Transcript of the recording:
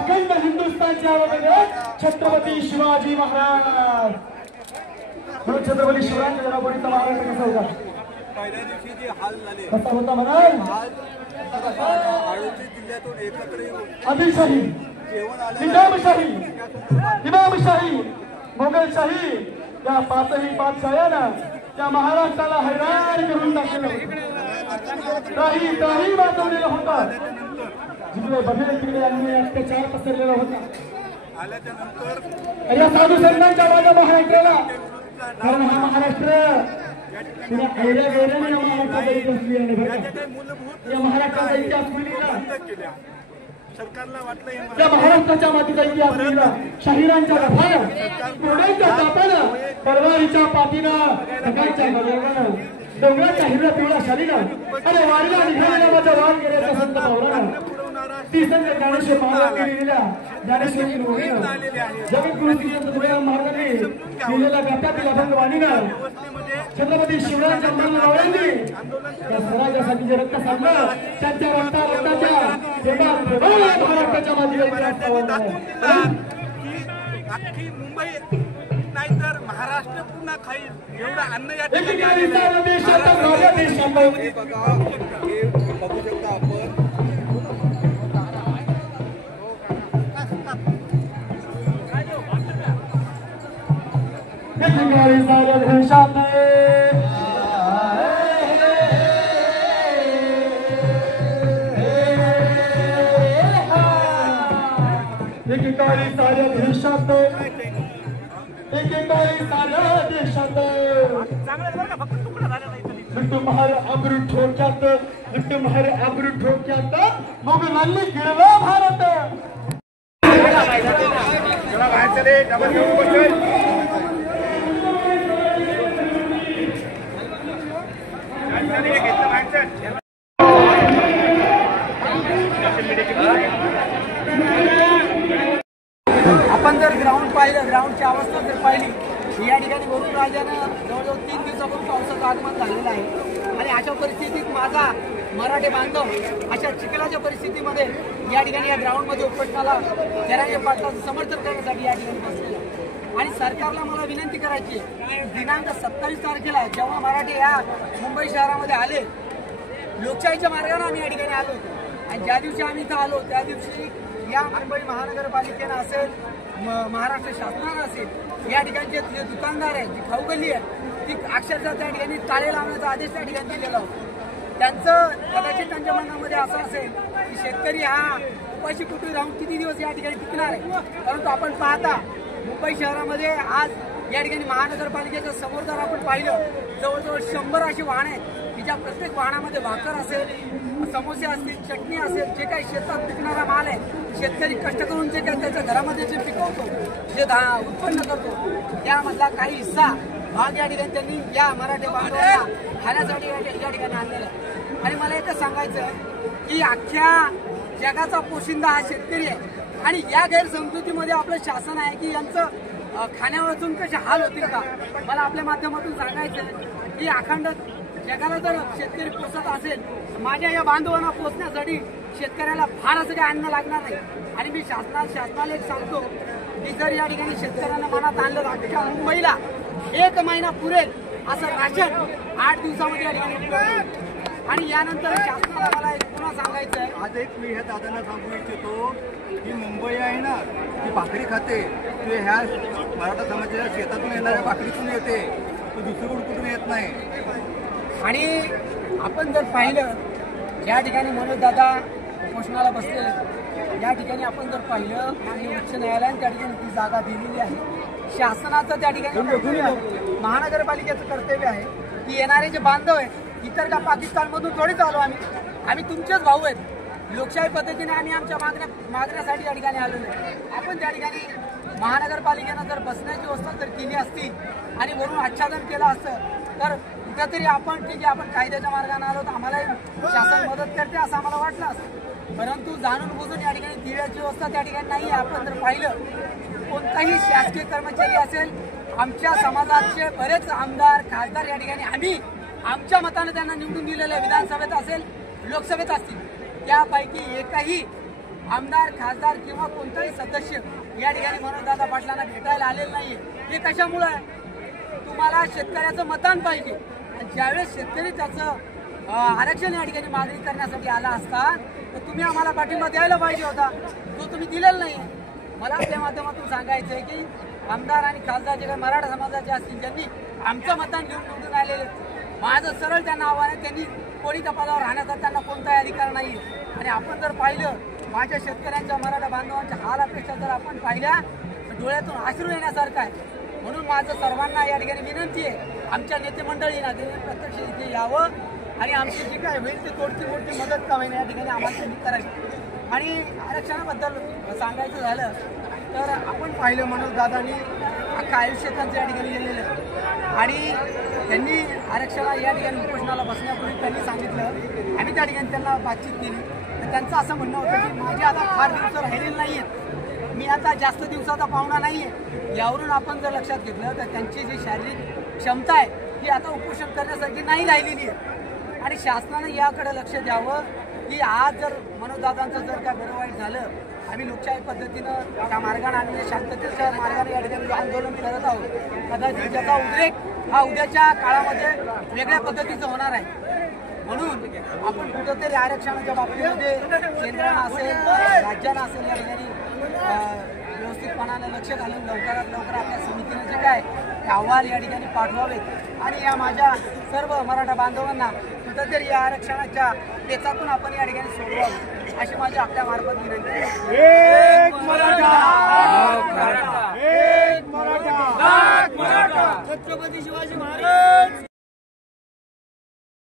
अखंड हिंदुस्थानच्या वतीने छत्रपती शिवाजी महाराज छत्रपती शिवाजी जनापुरीचा महाराष्ट्र कसा होता पहिल्या दिवशी जे हाल झाले कसा होता म्हणाल आळंदी जिल्ह्यातून एकत्र येऊन आदिलशाही इमामशाही मोगलशाही या पाचही पातशाह्यांना त्या महाराष्ट्राला हैराण करून टाकलेलं काही वाचवलेलं होतं जिकडे बघेल तिकडे यांनी अत्याचार पसरलेला होता आल्याच्या नंतर या साधू संतांच्या माझ्या महाराष्ट्राला कारण हा महाराष्ट्र तिने ऐऱ्या गैऱ्याने महाराष्ट्राचा इतिहास लिहिला या महाराष्ट्राचा इतिहास लिहिला सरकारला वाटलं त्या महाराष्ट्राच्या मातीचा इतिहास लिहिला शाहिरांच्या रथानं घोड्यांच्या तापानं परवारीच्या पाठीनं सकाळच्या गजरानं डोंगराच्या हिरव्या पिवळ्या शालीनं आणि वारीला निघालेल्या माझ्या वाद गेल्याच्या संत भावरानं ती संत ज्ञानेश्वर महाराजांनी लिहिलेल्या ज्ञानेश्वरी ओळीनं जगद्गुरु श्री संत तुकाराम महाराजांनी लिहिलेल्या गाथ्यातील अभंगवाणीनं छत्रपती शिवरायांच्या मावळ्यांनी त्या स्वराज्यासाठी जे रक्त सांडलं त्यांच्या रक्ताच्या महाराष्ट्राच्या मातीला अख्खी मुंबई नाहीतर महाराष्ट्र पुन्हा खाईल एवढं अन्न या ठिकाणी बघू शकता आपण एकेकाळी साऱ्या देशात एकेकाळी साऱ्या देशात लुटमार अब्रू ठोक्यात लुटमार अब्रू ठोक्यात मोगलांनी गिळला भारत आपण जर ग्राउंड पाहिलं ग्राउंडची अवस्था जर पाहिली या ठिकाणी वरुण राजानं जवळजवळ 3 दिवसापूर्वी पावसाचं आगमन झालेलं आहे आणि अशा परिस्थितीत माझा मराठी बांधव अशा चिखलाच्या परिस्थितीमध्ये या ठिकाणी या ग्राउंडमध्ये उपटणाला जरांगे पाटलाचं समर्थन करण्यासाठी या ठिकाणी बसलेलं आहे आणि सरकारला मला विनंती करायची दिनांक 27 तारखेला जेव्हा मराठी या मुंबई शहरामध्ये आले लोकशाहीच्या मार्गाने आम्ही या ठिकाणी आलो आणि ज्या दिवशी आम्ही इथं आलो त्या दिवशी या मुंबई महानगरपालिकेनं असेल महाराष्ट्र शासनानं असेल या ठिकाणचे जे दुकानदार आहेत जी खाऊगल्ली आहे ती अक्षरशः त्या ठिकाणी टाळे लावण्याचा आदेश त्या ठिकाणी दिलेला होता त्यांचं कदाचित त्यांच्या मनामध्ये असं असेल की शेतकरी हा उपाशी कुठे राहून किती दिवस या ठिकाणी टिकणार आहे परंतु आपण पाहता मुंबई शहरामध्ये आज या ठिकाणी महानगरपालिकेच्या समोर जर आपण पाहिलं जवळजवळ 100 अशी वाहने आहेत की ज्या प्रत्येक वाहनामध्ये भाकर असेल समोसे असतील चटणी असेल जे काही शेतात पिकणारा माल आहे शेतकरी कष्ट करून जे काही त्याच्या घरामध्ये जे पिकवतो जे उत्पन्न करतो त्यामधला काही हिस्सा भाग या ठिकाणी त्यांनी या मराठी बांधवांना खाण्यासाठी या ठिकाणी आणलेला आहे आणि मला एकच सांगायचं की अख्ख्या जगाचा पोशिंदा हा शेतकरी आहे आणि या गैरसमजुतीमध्ये आपलं शासन आहे की यांचं खाण्यावरून कसे हाल होतील का मला आपल्या माध्यमातून सांगायचं की अखंड जगाला जर शेतकरी पोचत असेल माझ्या या बांधवांना पोचण्यासाठी शेतकऱ्याला फार असं काही अन्न लागणार नाही आणि मी शासनाला एक सांगतो की जर या ठिकाणी शेतकऱ्यांना मनात आणलं अख्ख्या मुंबईला 1 महिना पुरेल असं राशन 8 दिवसामध्ये या ठिकाणी आणि यानंतर शासनाला मला पुन्हा सांगायचं आहे आज एक मी ह्या दादांना सांगू इच्छितो की मुंबई आहे ना ती भाकरी खाते ते ह्या मराठा समाजाच्या शेतातून येणाऱ्या भाकरीतून येते तो दुसरीकडून कुठून येत नाही आणि आपण जर पाहिलं या ठिकाणी मनोज दादा उपोषणाला बसले या ठिकाणी आपण जर पाहिलं माननीय उच्च न्यायालयाने त्या ठिकाणी ती जागा दिलेली आहे शासनाचं त्या ठिकाणी महानगरपालिकेचं कर्तव्य आहे की येणारे जे बांधव आहेत इतर का पाकिस्तानमधून थोडीच आलो आम्ही तुमचेच भाऊ आहेत लोकशाही पद्धतीने आम्ही आमच्या मागण्यासाठी या ठिकाणी आलेलो आहे आपण त्या ठिकाणी महानगरपालिकेनं जर बसण्याची व्यवस्था जर केली असती आणि वरून आच्छादन केलं असतं तर कुठेतरी आपण ठीक आहे आपण कायद्याच्या मार्गाने आलो तर आम्हालाही शासन मदत करते असं आम्हाला वाटलं असतं परंतु जाणून बुजून या ठिकाणी दिव्याची व्यवस्था त्या ठिकाणी नाही आपण जर पाहिलं कोणताही शासकीय कर्मचारी असेल आमच्या समाजाचे बरेच आमदार खासदार या ठिकाणी आम्ही आमच्या मताने त्यांना निवडून दिलेले विधानसभेत असेल लोकसभेत असतील त्यापैकी एकही आमदार खासदार किंवा कोणताही सदस्य या ठिकाणी मनोजदादा पाटलांना भेटायला आलेलं नाहीये. हे कशामुळे आहे? तुम्हाला शेतकऱ्याचं मतदान पाहिजे आणि ज्यावेळेस शेतकरी त्याचं आरक्षण या ठिकाणी मागणी करण्यासाठी आला असता तर तुम्ही आम्हाला पाठिंबा द्यायला पाहिजे होता, जो तुम्ही दिलेला नाही. मला आपल्या माध्यमातून सांगायचं आहे की आमदार आणि खासदार जे काही मराठा समाजाचे असतील ज्यांनी आमचं मतदान घेऊन निवडून आलेले, माझं सरळ त्यांना आव्हान आहे, त्यांनी कोणीच्या पदावर राहण्याचा त्यांना कोणताही अधिकार नाही. आणि आपण जर पाहिलं माझ्या शेतकऱ्यांच्या मराठा बांधवांच्या हाल अपेक्षा जर आपण पाहिल्या तर डोळ्यातून अश्रू येण्यासारखं आहे. म्हणून माझं सर्वांना या ठिकाणी विनंती आहे, आमच्या नेते मंडळींना प्रत्यक्ष इथे यावं आणि आमची जी काय होईल ती तोडती मोठी मदत का होईना या ठिकाणी आम्हाला त्यांनी करायची. आणि आरक्षणाबद्दल सांगायचं झालं तर आपण पाहिलं मनोजदादांनी अख्खा आयुष्य त्यांचं या ठिकाणी गेलेलं आणि त्यांनी आरक्षणा या ठिकाणी उपोषणाला बसण्यापूर्वी त्यांनी सांगितलं, आम्ही त्या ठिकाणी त्यांना बातचीत केली तर त्यांचं असं म्हणणं होतं की माझे आता फार दिवस राहिलेले नाही आहेत, मी आता जास्त दिवसाचा पाहुणा नाही आहे. यावरून आपण जर लक्षात घेतलं तर त्यांची जी शारीरिक क्षमता आहे ही आता उपोषण करण्यासाठी नाही राहिलेली आहे. आणि शासनानं याकडे लक्ष द्यावं की आज जर मनोजदादांचं जर काय बरं वाईट झालं, आम्ही लोकशाही पद्धतीनं त्या मार्गाने आम्ही शांततेच्या मार्गाने या ठिकाणी आंदोलन करत आहोत. कदाचित त्याचा उद्रेक हा उद्याच्या काळामध्ये वेगळ्या पद्धतीचं होणार आहे. म्हणून आपण कुठंतरी आरक्षणाच्या बाबतीमध्ये केंद्रानं असेल राज्यानं असेल या ठिकाणी व्यवस्थितपणाने लक्ष घालून लवकरात लवकर आपल्या समितीने जे काय अहवाल या ठिकाणी पाठवावेत आणि या माझ्या सर्व मराठा बांधवांना कुठंतरी या आरक्षणाच्या पेचातून आपण या ठिकाणी सोडवावं अशी माझी आपल्या मार्फत विनंती आहे. छत्रपती शिवाजी महाराज.